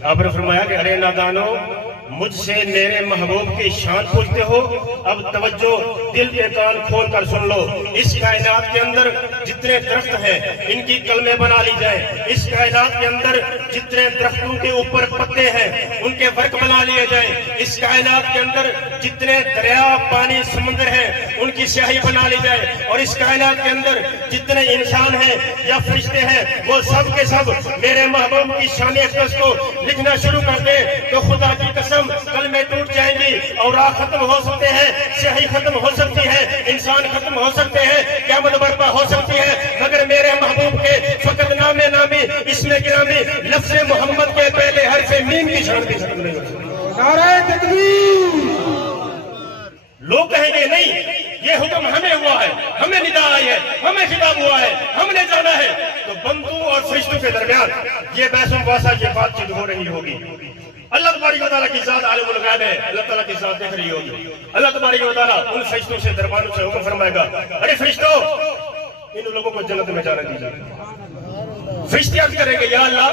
आपने फरमाया कि अरे नादानो, मुझसे मेरे महबूब की शान पूछते हो, अब तवज्जो दिल के कान खोल कर सुन लो। इस कायनात के अंदर जितने दरख्त हैं इनकी कलमे बना ली जाए। इस कायनात के अंदर जितने दरख्तों के ऊपर पत्ते हैं उनके वर्क बना लिए जाए। इस कायनात के अंदर जितने दरिया, पानी, समुद्र हैं उनकी स्याही बना ली जाए। और इस कायनात के अंदर जितने इंसान हैं या फरिश्ते हैं वो सब के सब मेरे महबूब की शान अक़दस को लिखना शुरू कर दे तो खुदा की कसम कलमे टूट जाएंगी और राह खत्म हो सकते हैं, स्याही खत्म हो सकती है, इंसान खत्म हो सकते हैं, क़यामत बर्पा हो सकती है, मगर मेरे महबूब के फकत नामे नामी इसमें गिरामी लफ्ज़ मोहम्मद के पहले हर्फ़ मीम की शान भी खत्म नहीं हो सकती। नारे तकबीर। लोग कहेंगे नहीं, ये हुक्म हमें हुआ है, हमें निदा आई है, हमें खिताब हुआ है, हमने जाना है। तो बंदू और फरिश्तों के दरमियान ये बहस मुबासा, ये बातचीत हो रही होगी। अल्लाह तबारक व तआला की ज़ात आलिमुल गैब है, अल्लाह ताला की ज़ात देख रही होगी। अल्लाह तबारक व तआला उन फरिश्तों से, दरबारों से हुक्म फरमाएगा, अरे फरिश्तों, इन लोगों को जन्नत में जाने दीजिए। फरिश्ते अर्ज़ करेंगे, या अल्लाह,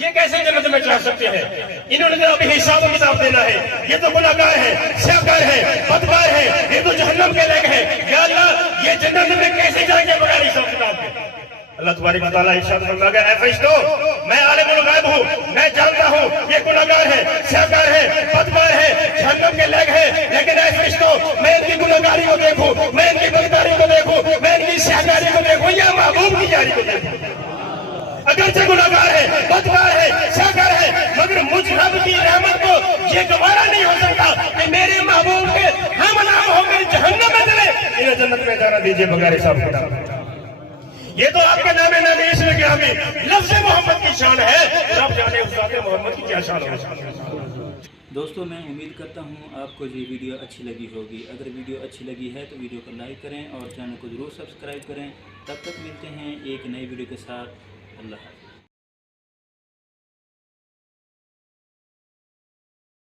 ये कैसे जन्नत में जा सकते हैं? इन्होंने तो अभी हिसाब किताब देना है, ये तो गुनाहगार है, सियाहकार है, बदकार है, ये तो जहन्नम के लायक है। या अल्लाह, ये जन्नत में कैसे जाएंगे बगैर हिसाब किताब के? अल्लाह तबारक व तआला इरशाद फरमाएगा, ऐ फरिश्तों, मैं आलिमुल गैब हूँ, मैं जानता हूँ ये गुनाहगार है, सियाहकार है, बदकार है, जहन्नम के लायक है, लेकिन ऐ फरिश्तों, मैं इनकी गुनाहगारी को देखूं, मैं इनकी बदकारी को देखूं, मैं इनकी सियाहकारी को देखूं या महबूब की जारी को देखूं। अगरचे गुनाहगार है, बदकार है, सियाहकार है, मगर मुझ रब की रहमत को ये गवारा नहीं हो सकता कि मेरे महबूब के हम नाम होकर जहन्नम में चले। इन्हें जन्नत में जाना दीजिए बगैर हिसाब किताब। ये तो आपके नामे नामे इसमें गिरामी लफ्ज़ मोहम्मद की शान है, आप जाने उस ज़ात मोहम्मद की क्या शान है। दोस्तों, मैं उम्मीद करता हूँ आपको ये वीडियो अच्छी लगी होगी। अगर वीडियो अच्छी लगी है तो वीडियो को लाइक करें और चैनल को ज़रूर सब्सक्राइब करें। तब तक मिलते हैं एक नई वीडियो के साथ। अल्लाह हाफ़िज़।